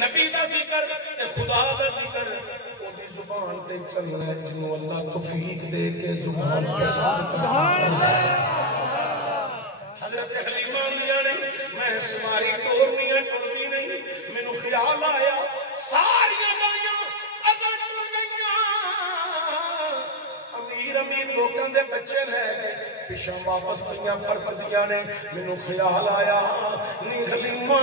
نبی دا ذکر تے خدا دا ذکر او دی زبان تے چلنا ہے جنہوں اللہ توفیق دے کے زبان کے ساتھ حضرت حلیمہ دیا نے میں سماری ٹورنی ہے ٹورنی نہیں میں نو خیال آیا ساری گائیاں اگر ٹور گئیاں امیر لوگوں دے بچے لے کے پیشاں واپس پہیاں پر پردیاں نے میں نو خیال آیا نی حلیمہ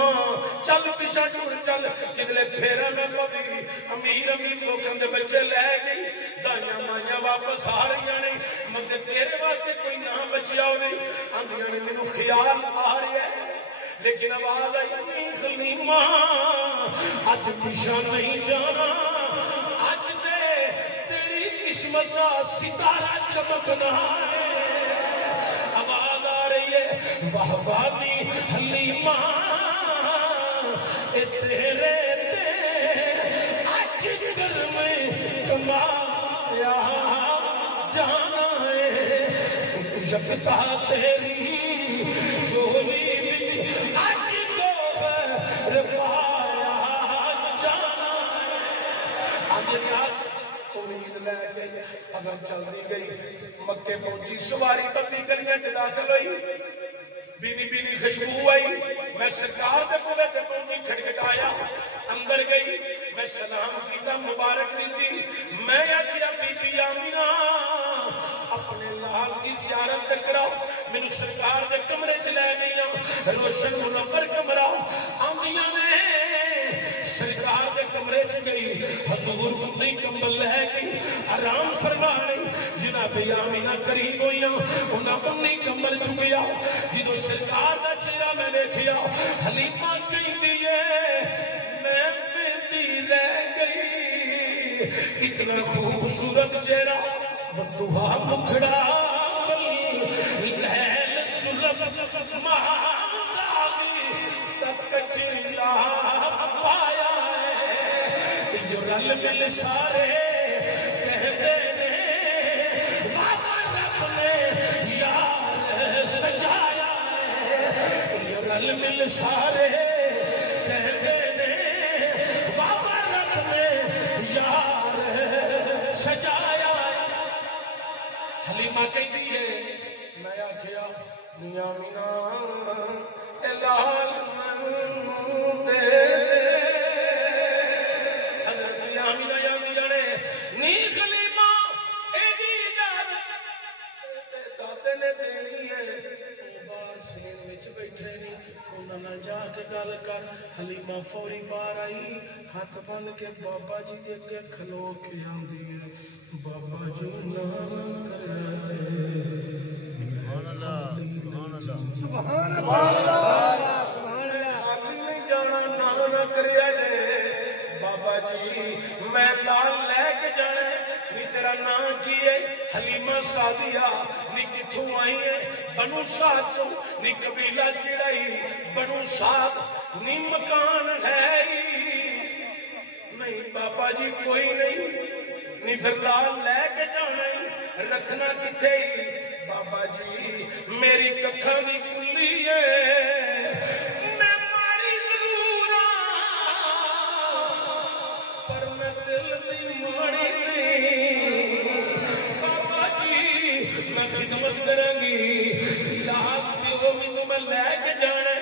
چل پیشاں ٹور چل جدلے پھیرا میں پوی امیر لوگوں دے بچے لے گئی دائیاں مائیاں واپس آ رہی نے مگر تیرے واسطے کوئی نہ بچیا ہوئے آندیاں نے میں نو خیال آ رہی ہے لیکن آواز آئی نہیں حلیمہ آج پیشاں نہیں جانا آج دے تیری قسمت کا ستارہ چمکنا ہے آواز آ رہی ہے واہ وادی حلیمہ اے تیرے تے آج دل میں کمایا جانا ہے یکتا تیری جولی وچ اج تو پایا جانا ہے نیاز امید لے کے اگر چلتی گئی مکے پہنچی سواری بتی گلیاں چ داخل ہوئی بیلی خوشبو آئی میں سرکار دے بوے تے پہنچی کھٹکھٹایا اندر گئی میں سلام کیتا مبارک دیتی میں آخیا بی بی آمینہ اپنے لال کی زیارت کراؤ مینوں سرکار دے کمرے چ لے گئی روشن منور کمرہ آندیاں نے سرکار دے کمرے چ گئی حضور اپنی کمبل لے گئی آرام فرما رہی جناب آمینہ قریب ہوئی انہاں اپنی کمبل چکیا جدو سرکار دا چہرہ میں دیکھیا حلیمہ کہندی ہے میں بیٹی رہ گئی اتنا خوبصورت چہرہ بدوہا مکھڑا لہل سلف مہاراوی تک چلا پایا ہے جو رل مل سارے کہتے نے بابا رب نے یار سجایا ہے جو رل مل سارے کہتے نے بابا رب نے یار سجایا ہے حلیمہ کہتی ہے میں آخیا میاں مینا لال دے حضرت آمینہ یادی جانے نی حلیمہ ایڈی اجازت دادے نے دینی ہے باہر سین وچ بیٹھے نہیں انہاں نال جا کے گل کر حلیمہ فوری باہر آئی ہاتھ بن کے بابا جی دے اگے کھلو کے آندی ہے بابا جو نہ کرے سبحان اللہ خالی نہیں جانا نہ کریا جے بابا جی میں لال لے کے جانا نی تیرا نام کی ہے حلیمہ سعدیہ نی کتھوں آئی ہے بنو سعد چوں نی قبیلہ چڑائی بنو سعد نی مکان ہے نہیں بابا جی کوئی نہیں پھر لال لے کے جانا رکھنا کتھے بابا جی میری ککھاں دی کلی ہے میں ماڑی ضرور پر میں دل دی ماڑی نہیں بابا جی میں خدمت کروں گی لال دیو مینوں میں لے کے جانا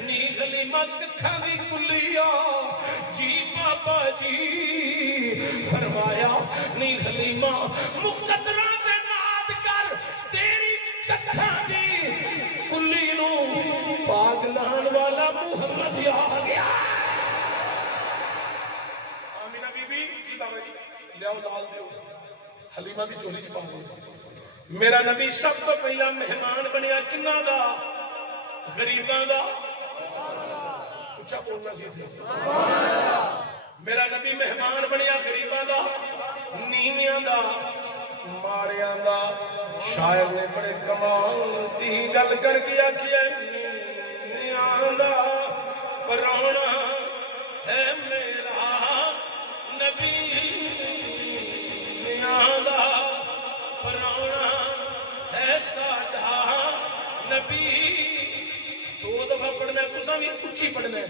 نی حلیمہ ککھاں دی کلی جی بابا جی فرمایا نی حلیمہ مقتدراں دے ناد کر تیری ککھاں دی کلی نو پاگلان والا محمد آ گیا آمینہ بی بی جی بابا جی لیاؤ لال دیو حلیمہ دی چولی چ پا دو میرا نبی سب تو پہلا مہمان بنیا کناں دا غریباں دا اچھا بولنا سی میرا نبی مہمان بنیا غریباں دا نیویاں دا ماڑیاں دا شاعر نے بڑے کمال دی گل کر کے آکھیا نیویاں دا پرانا ہے میرا نبی نیویاں دا پرانا ہے ساڈا نبی دو دفعہ پڑھنا ہے تساں بھی اچھی پڑھنا ہے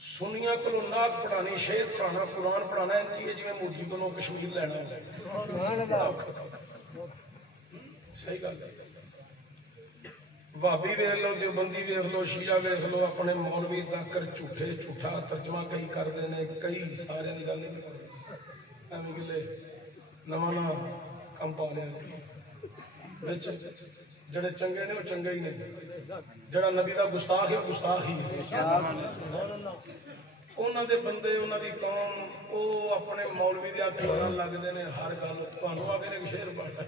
سنیا کو نعت پڑھانی، شعر پڑھانا، قرآن پڑھانا جی مودی کو کشمیر لینا صحیح گل ہے۔ بھابی ویخ لو، دیوبندی ویخ لو، شیعہ ویخ لو، اپنے مولوی ذاکر جھوٹے جھوٹا ترجمہ کئی کرتے ہیں، کئی سارے کی گل نہیں گلے نواں نواں کم پا لیا، جڑے چنگے نے وہ چنگے ہی نہیں، جڑا نبی کا گستاخ ہے وہ گستاخ ہی انہوں دے بندے، انہوں دی قوم، وہ اپنے مولوی دے آکھے لگتے ہیں ہر گل تمہیں آ کے ایک شعر پڑھنا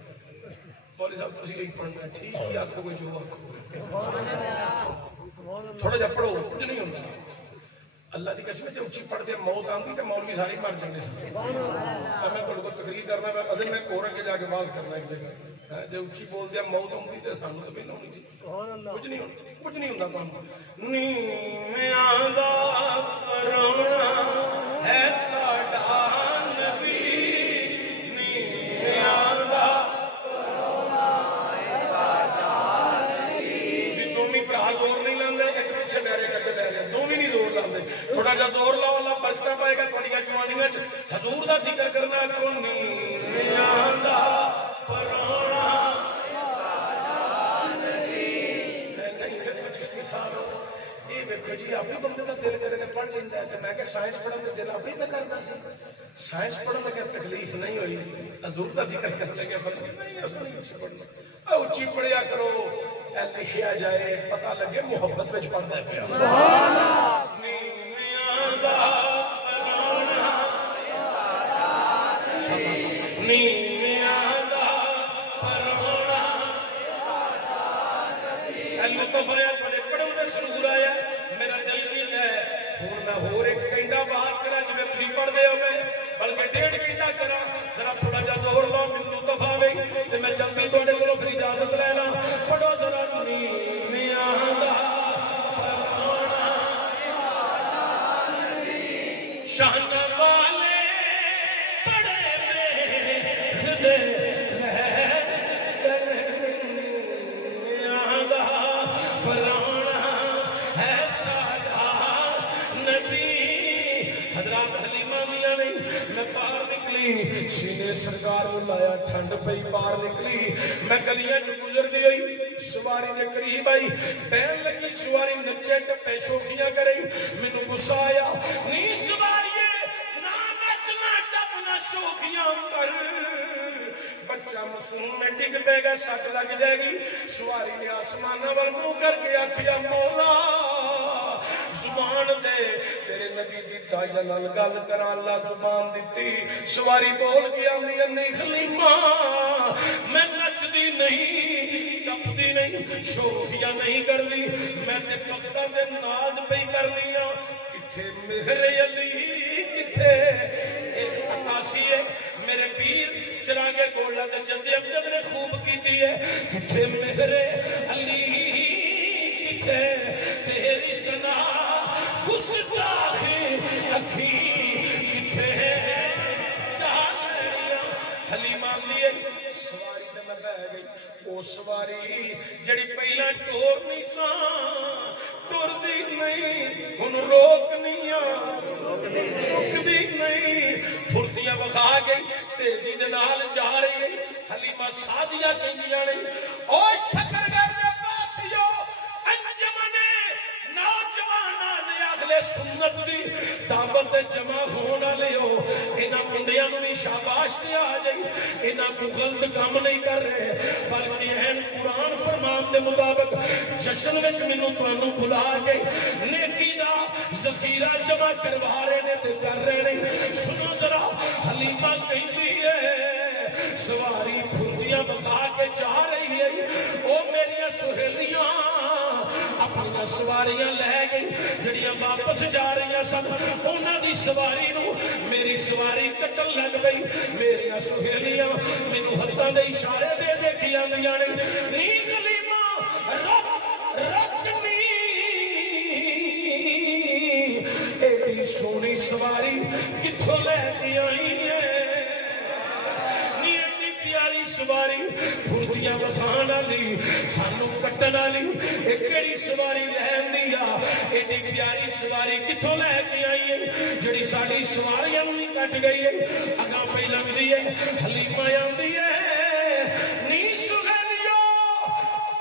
مولوی صاحب تھی نہیں پڑھنا، ٹھیک ہی آخو گے جو آخو گے، تھوڑا جہا پڑھو کچھ نہیں ہوتا۔ اللہ کی قسم سے اچھی پڑھتے موت آتی تو مولوی سارے مر جاتے ہیں۔ میں تھوڑے کو تقریر کرنا ادھر میں کور کے جا کے باز کرنا ایک جگہ جی اچھی بول دیا موت آتی تو سانو تو پہلے ہونی تھی، کچھ نہیں ہوتا، کچھ نہیں ہوتا تمہیں تھوڑا جا زور لاؤ، اللہ برکت پائے گا تھوڑی جوانیاں حضور دا ذکر کرنا جی آپ بندے کا دل کرے پڑھ لینا ہے، میں کہ سائنس پڑھنے کا دل آپ ہی تو کرتا سی، سائنس پڑھنے لگے تکلیف نہیں ہوئی، حضور کا ذکر کرنے لگے بندے نہیں اچھی پڑھیا کرو، لکھیا جائے پتہ لگے محبت میں پڑھتا ہے پیا سرور آیا میرا دل نہیں ہے ہوں میں ہور ایک گھنٹہ بات کرا جی تھی پڑھتے ہو گئے بلکہ 1.5 گھنٹہ کرا ذرا تھوڑا جا زور لاؤ مینوں دفا گئی تو میں جلدی تھوڑے کو پھر اجازت لینا پڑھو ذرا شان والے بڑے سینے سرکار کو لایا ٹھنڈ پئی باہر نکلی میں گلیاں چ گزرتی ہوئی سواری کے قریب آئی بہن لگی سواری نچے ٹپے شوخیاں کرے مینو غصہ آیا نہیں سواریے نہ نچنا ٹپنا شوخیاں کر بچہ معصوم میں ڈگ پے گا سٹ لگ جائے گی سواری نے آسمان وال منہ کر کے آکھیا مولا زبان دے تیرے نبی دی دایا نال گل کرا اللہ زبان دیتی سواری بول کے آندی نہیں خلیمہ میں نچدی نہیں ٹپدی نہیں شوخیاں نہیں کردی میں تے بختاں دے ناز پئی کرنی ہاں کتھے میرے علی کتھے عکاسی ہے میرے پیر چراغے گولا تے جدے امجد نے خوب کیتی ہے کتھے میرے علی کتھے تیری سنا گستاخی اکھی کتھے چاہیاں حلیمہ لیے سواری تے میں بہ گئی او سواری جڑی پہلا ٹور نہیں سا ٹور دی نہیں ہن روکنیاں روکدی نہیں پھرتیاں وکھا گئی تیزی دے نال جا رہی ہے حلیمہ سادیہ کہندیاں نہیں او شکرگر دے پاسیو انجمنے نوجواناں نے اگلے سنت دی دعوت جمع ہونا لیو انہاں منڈیاں نوں بھی شاباش دے آ جائی انہاں کو غلط کام نہیں کر رہے بلکہ ہیں قرآن فرمان دے مطابق جشن وچ مینوں تانوں بلا کے نیکی دا ذخیرہ جمع کروا رہے نے تے کر رہے نہیں سنو ذرا حلیمہ کہندی ہے سواری پھردیاں بتا کے جا رہی ہے او میری سہیلیاں اپنی سواریاں لے گئی جڑیاں واپس جا رہی سن انہاں دی سواری نو میری سواری کٹن لگ گئی میری سہیلیاں مینوں ہتھاں دے اشارے دے دے کے آندیاں نے نہیں خلیمہ رکنی ایڈی سونی سواری کتھوں لے کے آئی ہے سواری پھردیاں وکھان والی سانو کٹن والی اے کیڑی سواری لین دی آ ایڈی پیاری سواری کتھوں لے کے آئی ہے جڑی ساری سواریاں بھی کٹ گئی ہے اگاں پہ لنگدی ہے حلیمہ آندی ہے نی سہیلیو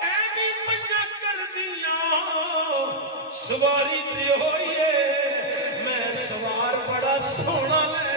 ایویں پنجا کر دیاں سواری تے ہوئی ہے میں سوار بڑا سونا لے